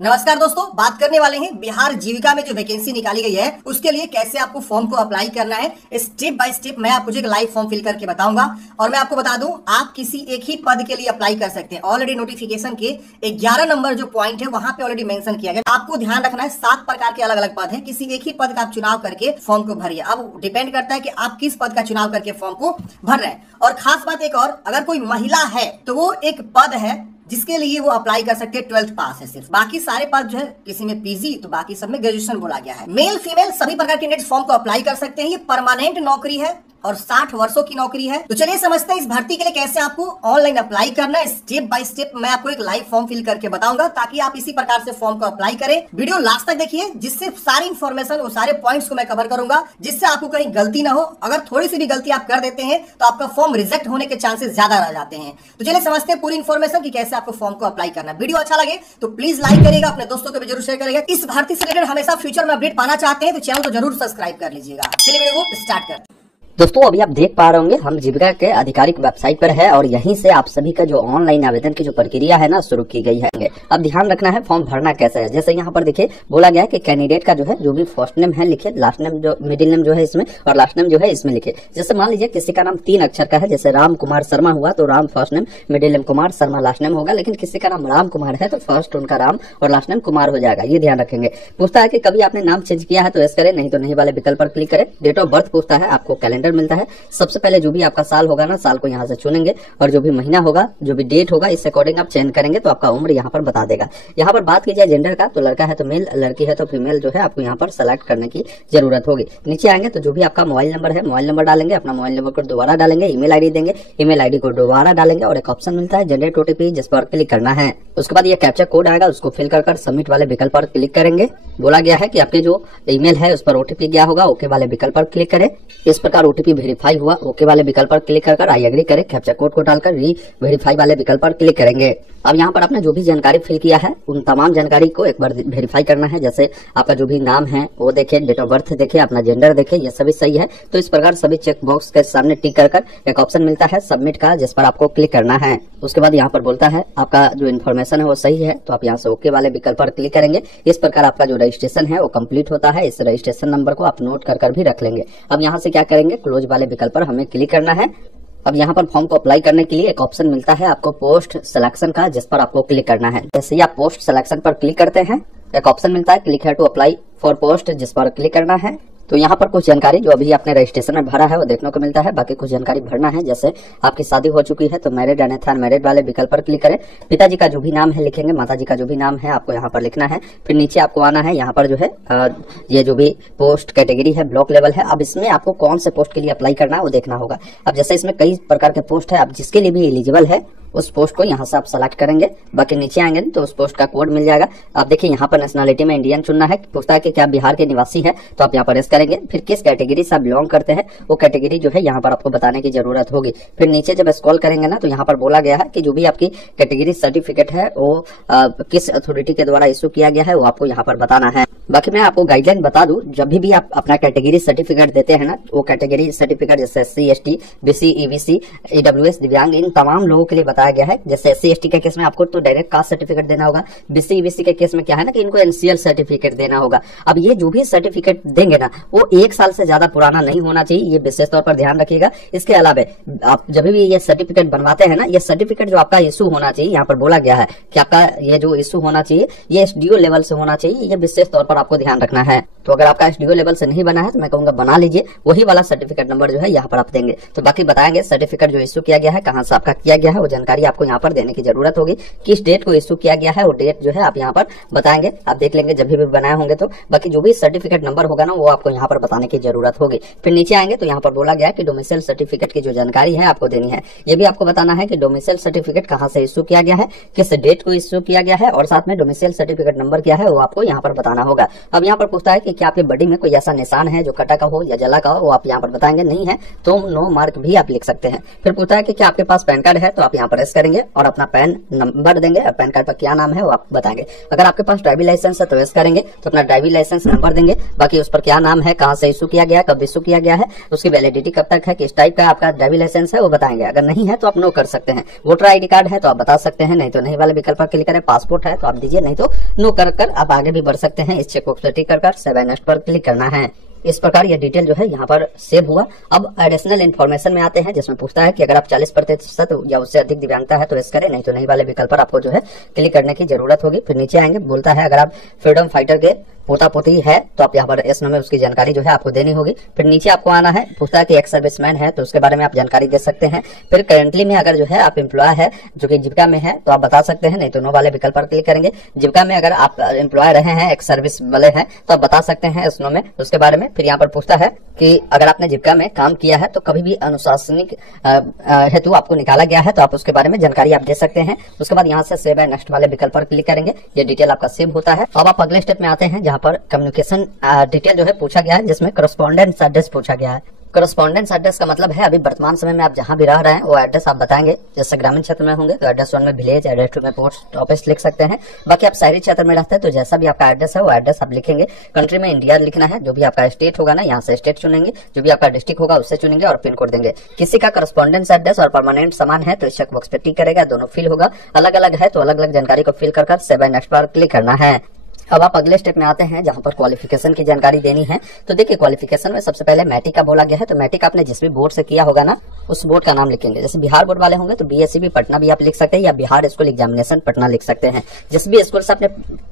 नमस्कार दोस्तों, बात करने वाले हैं बिहार जीविका में जो वैकेंसी निकाली गई है उसके लिए कैसे आपको फॉर्म को अप्लाई करना है। स्टेप बाय स्टेप मैं आपको एक लाइव फॉर्म फिल करके बताऊंगा और मैं आपको बता दूं आप किसी एक ही पद के लिए अप्लाई कर सकते हैं। ऑलरेडी नोटिफिकेशन के 11 नंबर जो पॉइंट है वहां पे ऑलरेडी मेंशन किया गया। आपको ध्यान रखना है 7 प्रकार के अलग अलग पद है, किसी एक ही पद का आप चुनाव करके फॉर्म को भरिए। अब डिपेंड करता है कि आप किस पद का चुनाव करके फॉर्म को भर रहे हैं। और खास बात एक और, अगर कोई महिला है तो वो एक पद है जिसके लिए वो अप्लाई कर सकते हैं 12th पास है सिर्फ। बाकी सारे पद जो है किसी में पीजी तो बाकी सब में ग्रेजुएशन बोला गया है। मेल फीमेल सभी प्रकार के कैंडिडेट फॉर्म को अप्लाई कर सकते हैं। ये परमानेंट नौकरी है और 60 वर्षों की नौकरी है। तो चलिए समझते हैं इस भर्ती के लिए कैसे आपको ऑनलाइन अप्लाई करना है। स्टेप बाय स्टेप मैं आपको एक लाइव फॉर्म फिल करके बताऊंगा ताकि आप इसी प्रकार से फॉर्म को अप्लाई करें। वीडियो लास्ट तक देखिए जिससे सारी इंफॉर्मेशन और सारे पॉइंट्स को मैं कवर करूंगा, जिससे आपको कहीं गलती ना हो। अगर थोड़ी सी भी गलती आप कर देते हैं तो आपका फॉर्म रिजेक्ट होने के चांसेस ज्यादा रह जाते हैं। तो चलिए समझते हैं पूरी इंफॉर्मेशन की कैसे आपको फॉर्म को अप्लाई करना है। वीडियो अच्छा लगे तो प्लीज लाइक करेगा, अपने दोस्तों को भी जरूर शेयर करेगा। इस भर्ती से रिलेटेड हमेशा फ्यूचर में अपडेट पाना चाहते हैं तो चैनल को जरूर सब्सक्राइब कर लीजिएगा। चलिए वीडियो को स्टार्ट करते हैं। दोस्तों अभी आप देख पा रहे होंगे हम जीविका के आधिकारिक वेबसाइट पर है और यहीं से आप सभी का जो ऑनलाइन आवेदन की जो प्रक्रिया है ना शुरू की गई है। अब ध्यान रखना है फॉर्म भरना कैसे है। जैसे यहाँ पर देखिए बोला गया है कि कैंडिडेट का जो है जो भी फर्स्ट नेम है लिखे, लास्ट नेम जो मिडिल नेम जो है इसमें और लास्ट नेम जो है इसमें लिखे। जैसे मान लीजिए किसी का नाम 3 अक्षर का है, जैसे राम कुमार शर्मा हुआ तो Ram first name, middle name Kumar, Sharma last name होगा। लेकिन किसी का नाम राम कुमार है तो फर्स्ट उनका राम और लास्ट नेम कुमार हो जाएगा। ये ध्यान रखेंगे। पूछता है कि कभी आपने नाम चेंज किया है तो यस करें, नहीं तो नहीं वाले विकल्प पर क्लिक करें। डेट ऑफ बर्थ पूछता है, आपको कैलेंडर मिलता है। सबसे पहले जो भी आपका साल होगा ना, साल को यहाँ से चुनेंगे और जो भी महीना होगा, जो भी डेट होगा, इस अकॉर्डिंग आप चेंज करेंगे तो आपका उम्र यहाँ पर बता देगा। यहाँ पर बात की जाए जेंडर का तो लड़का है तो मेल, लड़की है तो फीमेल जो है आपको यहाँ पर सेलेक्ट करने की जरूरत होगी। नीचे आएंगे तो जो भी आपका मोबाइल नंबर है, मोबाइल नंबर डालेंगे, अपना मोबाइल नंबर को दोबारा डालेंगे, ईमेल आईडी देंगे, ईमेल आईडी को दोबारा डालेंगे और एक ऑप्शन मिलता है जनरेट ओटीपी जिस पर क्लिक करना है। उसके बाद ये कैप्चा कोड आएगा, उसको फिल कर सबमिट वाले विकल्प पर क्लिक करेंगे। बोला गया है कि आपके जो ईमेल है उस पर ओटीपी गया होगा, ओके वाले विकल्प पर क्लिक करें। इस प्रकार ओटीपी वेरीफाई हुआ, ओके वाले विकल्प पर क्लिक कर आई एग्री करें। कैप्चा कोड को डालकर री वेरीफाई वाले विकल्प पर क्लिक करेंगे। अब यहाँ पर आपने जो भी जानकारी फिल किया है उन तमाम जानकारी को एक बार वेरीफाई करना है। जैसे आपका जो भी नाम है वो देखे, डेट ऑफ बर्थ देखे, अपना जेंडर देखे, ये सभी सही है। तो इस प्रकार सभी चेक बॉक्स के सामने टिक कर एक ऑप्शन मिलता है सबमिट का, जिस पर आपको क्लिक करना है। उसके बाद यहाँ पर बोलता है आपका जो इन्फॉर्मेशन है वो सही है तो आप यहाँ से ओके वाले विकल्प पर क्लिक करेंगे। इस प्रकार आपका जो रजिस्ट्रेशन है वो कंप्लीट होता है। इस रजिस्ट्रेशन नंबर को आप नोट कर भी रख लेंगे। अब यहाँ से क्या करेंगे, क्लोज वाले विकल्प पर हमें क्लिक करना है। अब यहाँ पर फॉर्म को अप्लाई करने के लिए एक ऑप्शन मिलता है आपको पोस्ट सिलेक्शन का, जिस पर आपको क्लिक करना है। जैसे ही आप पोस्ट सिलेक्शन पर क्लिक करते हैं एक ऑप्शन मिलता है क्लिक है टू अप्लाई फॉर पोस्ट, जिस पर क्लिक करना है। तो यहाँ पर कुछ जानकारी जो अभी आपने रजिस्ट्रेशन में भरा है वो देखने को मिलता है। बाकी कुछ जानकारी भरना है। जैसे आपकी शादी हो चुकी है तो मैरिड अन्यथा अनमैरिड वाले विकल्प पर क्लिक करें। पिताजी का जो भी नाम है लिखेंगे, माताजी का जो भी नाम है आपको यहाँ पर लिखना है। फिर नीचे आपको आना है, यहाँ पर जो है ये जो भी पोस्ट कैटेगरी है ब्लॉक लेवल है। अब इसमें आपको कौन से पोस्ट के लिए अप्लाई करना है वो देखना होगा। अब जैसे इसमें कई प्रकार के पोस्ट है, आप जिसके लिए भी एलिजिबल है उस पोस्ट को यहाँ से आप सेलेक्ट करेंगे। बाकी नीचे आएंगे तो उस पोस्ट का कोड मिल जाएगा। आप देखिए यहाँ पर नेशनलिटी में इंडियन चुनना है। पूछता है कि क्या बिहार के निवासी है तो आप यहाँ पर यस करेंगे। फिर किस कैटेगरी से आप बिलोंग करते हैं वो कैटेगरी जो है यहाँ पर आपको बताने की जरूरत होगी। फिर नीचे जब स्क्रॉल करेंगे ना तो यहाँ पर बोला गया है कि जो भी आपकी कैटेगरी सर्टिफिकेट है वो किस अथॉरिटी के द्वारा इश्यू किया गया है वो आपको यहाँ पर बताना है। बाकी मैं आपको गाइडलाइन बता दूं, जब भी आप अपना कैटेगरी सर्टिफिकेट देते हैं ना, वो कैटेगरी सर्टिफिकेट जैसे SC ST BC EBC EWS दिव्यांग इन तमाम लोगों के लिए बताया गया है। जैसे SC ST के केस में आपको तो डायरेक्ट कास्ट सर्टिफिकेट देना होगा। BC EBC के केस में क्या है ना कि इनको NCL सर्टिफिकेट देना होगा। अब ये जो भी सर्टिफिकेट देंगे ना वो 1 साल से ज्यादा पुराना नहीं होना चाहिए, ये विशेष तौर पर ध्यान रखिएगा। इसके अलावा आप जब भी ये सर्टिफिकेट बनवाते हैं ना, ये सर्टिफिकेट जो आपका इशू होना चाहिए, यहाँ पर बोला गया है कि आपका ये जो इशू होना चाहिए ये SDO लेवल से होना चाहिए। ये विशेष तौर पर आपको ध्यान रखना है। तो अगर आपका SDO लेवल से नहीं बना है तो मैं कहूंगा बना लीजिए। वही वाला सर्टिफिकेट नंबर जो है यहाँ पर आप देंगे। तो बाकी बताएंगे सर्टिफिकेट जो इशू किया गया है, कहाँ से आपका किया गया है, वो जानकारी आपको यहाँ पर देने की जरूरत होगी। किस डेट को इशू किया गया है वो डेट जो है आप यहाँ पर बताएंगे। आप देख लेंगे जब भी बनाए होंगे तो। बाकी जो भी सर्टिफिकेट नंबर होगा ना वो आपको यहाँ पर बताने की जरूरत होगी। फिर नीचे आएंगे तो यहाँ पर बोला गया है कि डोमिसाइल सर्टिफिकेट की जो जानकारी है आपको देनी है। ये भी आपको बताना है कि डोमिसाइल सर्टिफिकेट कहाँ से इशू किया गया है, किस डेट को इशू किया गया है और साथ में डोमिसाइल सर्टिफिकेट नंबर क्या है वो आपको यहाँ पर बताना होगा। अब यहाँ पर पूछता है कि क्या आपके बॉडी में कोई ऐसा निशान है जो कटा का हो या जला का हो, वो आप यहाँ पर बताएंगे। नहीं है तो नो मार्क भी आप लिख सकते हैं। फिर पूछता है कि क्या आपके पास पैन कार्ड है तो आप यहाँ पर प्रेस करेंगे और अपना पैन नंबर देंगे और पैन कार्ड पर क्या नाम है वो आप बताएंगे। अगर आपके पास ड्राइविंग लाइसेंस है तो यस करेंगे, तो अपना ड्राइविंग लाइसेंस नंबर देंगे, बाकी उस पर क्या नाम है, कहाँ से इशू किया गया है, कब इशू किया गया है, उसकी वैलिडिटी कब तक है, किस टाइप का आपका ड्राइविंग लाइसेंस है वो बताएंगे। अगर नहीं है तो आप नो कर सकते हैं। वोटर आईडी कार्ड है तो आप बता सकते हैं, नहीं तो नहीं वाले विकल्प पर क्लिक करें। पासपोर्ट है तो आप दीजिए, नहीं तो नो कर आप आगे भी बढ़ सकते हैं। इस चेकबॉक्स पर टिक कर सेव नेक्स्ट पर क्लिक करना है। इस प्रकार यह डिटेल जो है यहाँ पर सेव हुआ। अब एडिशनल इन्फॉर्मेशन में आते हैं, जिसमें पूछता है कि अगर आप 40% या उससे अधिक दिव्यांगता है तो यस करें, नहीं तो नहीं वाले विकल्प पर आपको जो है क्लिक करने की जरूरत होगी। फिर नीचे आएंगे, बोलता है अगर आप फ्रीडम फाइटर के पोता पोती है तो आप यहाँ पर यस नो में उसकी जानकारी जो है आपको देनी होगी। फिर नीचे आपको आना है, पूछता है कि एक्स सर्विसमैन है तो उसके बारे में आप जानकारी दे सकते हैं। फिर करेंटली में अगर जो है आप एम्प्लॉय है जो कि जीविका में है तो आप बता सकते हैं, नहीं तो नो वाले विकल्प पर क्लिक करेंगे। जीविका में अगर आप एम्प्लॉय रहे हैं, एक्स सर्विस वाले हैं तो आप बता सकते हैं यस नो में उसके बारे में। फिर यहाँ पर पूछता है कि अगर आपने जीविका में काम किया है तो कभी भी अनुशासनिक हेतु आपको निकाला गया है तो आप उसके बारे में जानकारी आप दे सकते हैं। उसके बाद यहाँ से सेव एंड नेक्स्ट वाले विकल्प पर क्लिक करेंगे, ये डिटेल आपका सेव होता है। अब आप अगले स्टेप में आते हैं जहाँ पर कम्युनिकेशन डिटेल जो है पूछा गया है, जिसमें करस्पॉन्डेंस एड्रेस पूछा गया है। करस्पॉन्डेंस एड्रेस का मतलब है अभी वर्तमान समय में आप जहां भी रह रहे हैं वो एड्रेस आप बताएंगे। जैसे ग्रामीण क्षेत्र में होंगे तो एड्रेस 1 में विलेज, एड्रेस 2 में पोस्ट ऑफिस लिख सकते हैं। बाकी आप शहरी क्षेत्र में रहते हैं तो जैसा भी आपका एड्रेस है वो एड्रेस आप लिखेंगे। कंट्री में इंडिया लिखना है, जो भी आपका स्टेट होगा ना यहाँ से स्टेट चुनेंगे, जो भी आपका डिस्ट्रिक्ट होगा उससे चुनेंगे और पिन कोड देंगे। किसी का करस्पॉन्डेंस एड्रेस और परमानेंट समान है तो इस चेक बॉक्स पे टिक करेगा, दोनों फिल होगा। अलग अलग है तो अलग अलग जानकारी को फिल कर सेव एंड नेक्स्ट पर क्लिक करना है। अब आप अगले स्टेप में आते हैं जहां पर क्वालिफिकेशन की जानकारी देनी है। तो देखिए क्वालिफिकेशन में सबसे पहले मैट्रिक का बोला गया है, तो मैट्रिक आपने जिस भी बोर्ड से किया होगा ना उस बोर्ड का नाम लिखेंगे। जैसे बिहार बोर्ड वाले होंगे तो बीएससीबी पटना भी आप लिख सकते हैं या बिहार स्कूल एग्जामिनेशन पटना लिख सकते हैं। जिस भी स्कूल से आपने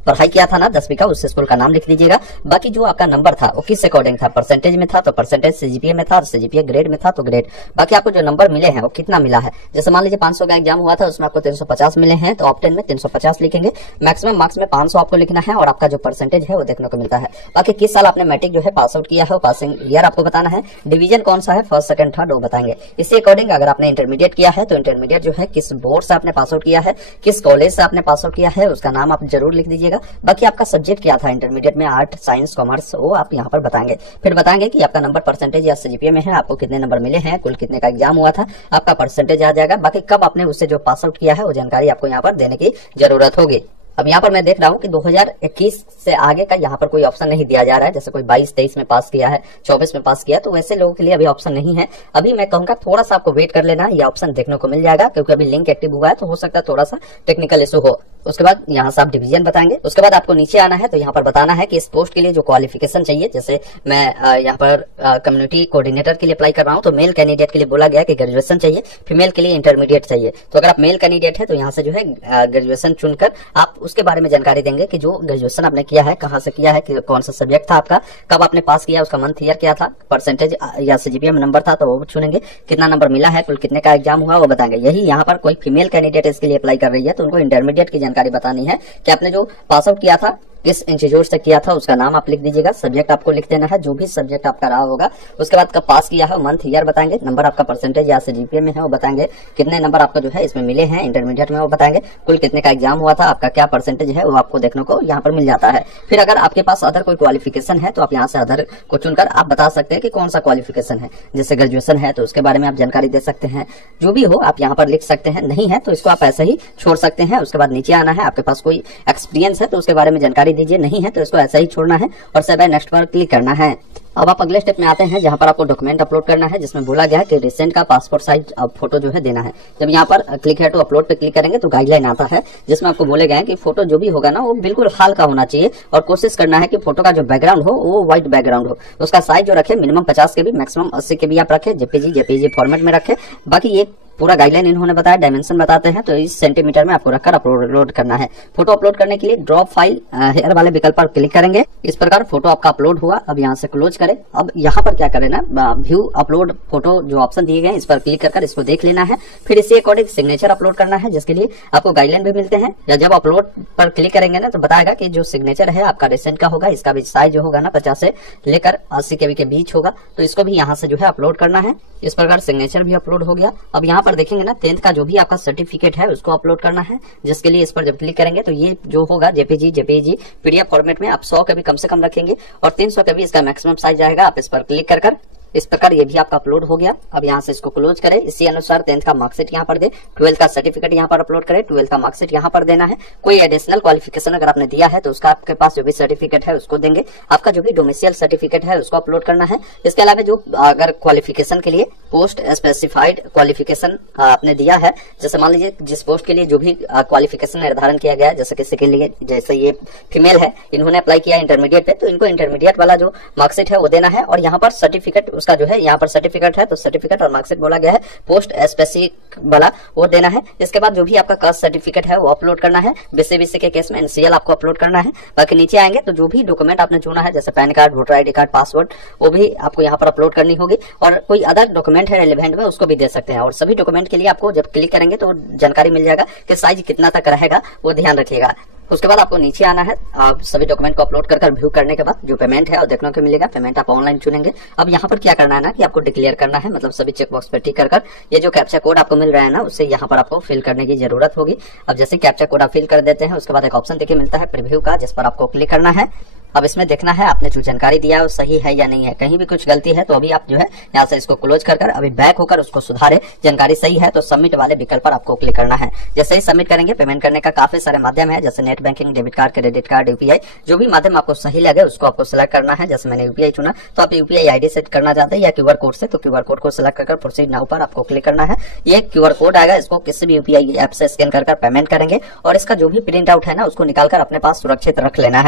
पढ़ाई किया था ना 10वीं का, उस स्कूल का नाम लिख दीजिएगा। बाकी जो आपका नंबर था वो किस अकॉर्डिंग था, परसेंटेज में था तो परसेंटेज, सीजीपीए में था और सीजीपीए ग्रेड में था तो ग्रेड। बाकी आपको जो नंबर मिले हैं वो कितना मिला है, जैसे मान लीजिए 500 का एग्जाम हुआ था उसमें आपको 350 मिले हैं तो ऑप्टेन में 350 लिखेंगे। मैक्सिमम मार्क्स में 500 आपको लिखना है और आपका जो परसेंटेज है वो देखने को मिलता है। बाकी किस साल आपने मैट्रिक जो है पास आउट किया है वो पासिंग ईयर आपको बताना है। डिवीजन कौन सा है, फर्स्ट सेकंड थर्ड वो बताएंगे। इसी अकॉर्डिंग अगर आपने इंटरमीडिएट किया है तो इंटरमीडिएट जो है किस बोर्ड से आपने पास आउट किया है, किस कॉलेज से आपने पास आउट किया है उसका नाम आप जरूर लिख दीजिएगा। बाकी आपका सब्जेक्ट क्या था इंटरमीडिएट में, आर्ट साइंस कॉमर्स, वो आप यहाँ पर बताएंगे। फिर बताएंगे कि आपका नंबर परसेंटेज या सीजीपीए में है, आपको कितने नंबर मिले हैं, कुल कितने का एग्जाम हुआ था, आपका परसेंटेज आ जाएगा। बाकी कब आपने उससे जो पास आउट किया है वो जानकारी आपको यहाँ पर देने की जरूरत होगी। अब यहाँ पर मैं देख रहा हूँ कि 2021 से आगे का यहाँ पर कोई ऑप्शन नहीं दिया जा रहा है। जैसे कोई 22-23 में पास किया है, 24 में पास किया, तो वैसे लोगों के लिए अभी ऑप्शन नहीं है। अभी मैं कहूँगा थोड़ा सा आपको वेट कर लेना, ये ऑप्शन देखने को मिल जाएगा क्योंकि अभी लिंक एक्टिव हुआ है तो हो सकता है थोड़ा सा टेक्निकल इशू हो। उसके बाद यहाँ से आप डिवीजन बताएंगे। उसके बाद आपको नीचे आना है तो यहाँ पर बताना है कि इस पोस्ट के लिए जो क्वालिफिकेशन चाहिए। जैसे मैं यहाँ पर कम्युनिटी कोऑर्डिनेटर के लिए अप्लाई कर रहा हूँ तो मेल कैंडिडेट के लिए बोला गया कि ग्रेजुएशन चाहिए, फीमेल के लिए इंटरमीडिएट चाहिए। तो अगर आप मेल कैंडिडेट है तो यहाँ से जो है ग्रेजुएशन चुनकर आप उसके बारे में जानकारी देंगे कि जो ग्रेजुएशन आपने किया है, कहाँ से किया है, कौन सा सब्जेक्ट था आपका, कब आपने पास किया, उसका मंथ ईयर क्या था, परसेंटेज या सीजीपीए में नंबर था तो वो चुनेंगे, कितना नंबर मिला है, कुल कितने का एग्जाम हुआ वो बताएंगे। यही यहाँ पर कोई फीमेल कैंडिडेट इसके लिए अप्लाई कर रही है तो उनको इंटरमीडिएट की जानकारी बतानी है कि आपने जो पास आउट किया था किस इंस्टीट्यूट से किया था उसका नाम आप लिख दीजिएगा। सब्जेक्ट आपको लिख देना है जो भी सब्जेक्ट आपका रहा होगा। उसके बाद कब पास किया है, मंथ ईयर बताएंगे, नंबर आपका परसेंटेज या सीजीपीए में है वो बताएंगे, कितने नंबर आपका जो है इसमें मिले हैं इंटरमीडिएट में वो बताएंगे, कुल कितने का एग्जाम हुआ था, आपका क्या परसेंटेज है वो आपको देखने को यहाँ पर मिल जाता है। फिर अगर आपके पास अदर कोई क्वालिफिकेशन है तो आप यहाँ से अदर को चुनकर आप बता सकते हैं कि कौन सा क्वालिफिकेशन है। जैसे ग्रेजुएशन है तो उसके बारे में आप जानकारी दे सकते हैं, जो भी हो आप यहाँ पर लिख सकते हैं। नहीं है तो इसको आप ऐसे ही छोड़ सकते हैं। उसके बाद नीचे आना है, आपके पास कोई एक्सपीरियंस है तो उसके बारे में जानकारी दीजिए, नहीं है तो इसको ऐसा ही छोड़ना है और सेव एंड नेक्स्ट पर क्लिक करना है। अब आप अगले स्टेप में आते हैं जहां पर आपको डॉक्यूमेंट अपलोड करना है, जिसमें बोला गया है कि रिसेंट का पासपोर्ट साइज फोटो जो है देना है। जब यहाँ पर क्लिक है तो अपलोड पे क्लिक करेंगे तो गाइडलाइन आता है जिसमें आपको बोले गए हैं कि फोटो जो भी होगा ना वो बिल्कुल हाल का होना चाहिए और कोशिश करना है कि फोटो का जो बैकग्राउंड हो वो व्हाइट बैकग्राउंड हो। उसका साइज जो रखे मिनिमम 50 के भी मैक्सिमम 80 के भी आप रखे, जेपीजी फॉर्मेट में रखे। बाकी ये पूरा गाइडलाइन इन्होंने बताया, डायमेंशन बताते हैं तो इस सेंटीमीटर में आपको रखकर अपलोड करना है। फोटो अपलोड करने के लिए ड्रॉप फाइल हेयर वाले विकल्प पर क्लिक करेंगे। इस प्रकार फोटो आपका अपलोड हुआ। अब यहाँ से क्लोज करें। अब यहाँ पर क्या करें ना, व्यू अपलोड फोटो जो ऑप्शन दिए गए हैं इस पर क्लिक कर इसको देख लेना है। फिर इसी अकॉर्डिंग सिग्नेचर अपलोड करना है, जिसके लिए आपको गाइडलाइन भी मिलते हैं। या जब अपलोड पर क्लिक करेंगे ना तो बताएगा कि जो सिग्नेचर है आपका रिसेंट का होगा, इसका भी साइज जो होगा ना 50 से लेकर 80 के बीच होगा, तो इसको भी यहाँ से जो है अपलोड करना है। इस प्रकार सिग्नेचर भी अपलोड हो गया। अब यहाँ पर देखेंगे ना 10th का जो भी आपका सर्टिफिकेट है उसको अपलोड करना है, जिसके लिए इस पर जब क्लिक करेंगे तो ये जो होगा जेपीजी पीडीएफ फॉर्मेट में आप 100 के भी कम से कम रखेंगे और 300 के भी इसका मैक्सिमम साइज आएगा। आप इस पर क्लिक कर इस प्रकार ये भी आपका अपलोड हो गया। अब यहाँ से इसको क्लोज करें। इसी अनुसार 10th का मार्कशीट यहाँ पर दे, 12th का सर्टिफिकेट यहाँ पर अपलोड करें, 12th का मार्कशीट यहाँ पर देना है। कोई एडिशनल क्वालिफिकेशन अगर आपने दिया है तो उसका आपके पास जो भी सर्टिफिकेट है उसको देंगे। आपका जो भी डोमिसाइल सर्टिफिकेट है उसको अपलोड करना है। इसके अलावा जो अगर क्वालिफिकेशन के लिए पोस्ट स्पेसिफाइड क्वालिफिकेशन आपने दिया है, जैसे मान लीजिए जिस पोस्ट के लिए जो भी क्वालिफिकेशन निर्धारण किया गया है, जैसे किसी के लिए, जैसे ये फीमेल है, इन्होंने अप्लाई किया इंटरमीडिएट पे, तो इनको इंटरमीडिएट वाला जो मार्कशीट है वो देना है। और यहाँ पर सर्टिफिकेट उसका जो है, यहाँ पर सर्टिफिकेट है तो सर्टिफिकेट और मार्कशीट बोला गया है, पोस्ट स्पेसिफिक वाला वो देना है। इसके बाद जो भी आपका कास्ट सर्टिफिकेट है वो अपलोड करना है। बीसी के केस में एनसीएल आपको अपलोड करना है। बाकी नीचे आएंगे तो जो भी डॉक्यूमेंट आपने चुना है, जैसे pan card, voter ID card, password, वो भी आपको यहाँ पर अपलोड करनी होगी। और कोई अदर डॉक्यूमेंट है रेलेवेंट में उसको भी दे सकते हैं। और सभी डॉक्यूमेंट के लिए आपको जब क्लिक करेंगे तो जानकारी मिल जाएगा कि साइज कितना तक रहेगा, वो ध्यान रखिएगा। उसके बाद आपको नीचे आना है। आप सभी डॉक्यूमेंट को अपलोड कर व्यू करने के बाद जो पेमेंट है और देखने को मिलेगा, पेमेंट आप ऑनलाइन चुनेंगे। अब यहाँ पर क्या करना है ना कि आपको डिक्लेयर करना है, मतलब सभी चेकबॉक्स पर टिक कर ये जो कैप्चा कोड आपको मिल रहा है ना, उससे यहाँ पर आपको फिल करने की जरूरत होगी। अब जैसे कैप्चा कोड आप फिल कर देते हैं, उसके बाद एक ऑप्शन देखिए मिलता है प्रीव्यू का, जिस पर आपको क्लिक करना है। अब इसमें देखना है आपने जो जानकारी दिया है वो सही है या नहीं है। कहीं भी कुछ गलती है तो अभी आप जो है यहाँ से इसको क्लोज कर अभी बैक होकर उसको सुधारे। जानकारी सही है तो सबमिट वाले विकल्प पर आपको क्लिक करना है। जैसे ही सबमिट करेंगे, पेमेंट करने का काफी सारे माध्यम है, जैसे net banking, debit card, credit card, UPI, जो भी माध्यम आपको सही लगे उसको आपको सिलेक्ट करना है। जैसे मैंने यूपीआई चुना तो आप यूपीआई आईडी सेट करना चाहते हैं या क्यूआर कोड से, तो क्यूआर कोड को सिलेक्ट कर प्रोसीड नाउ पर आपको क्लिक करना है। ये क्यूआर कोड आएगा, इसको किसी भी यूपीआई ऐप से स्कैन कर पेमेंट करेंगे और इसका जो भी प्रिंट आउट है ना उसको निकालकर अपने पास सुरक्षित रख लेना है।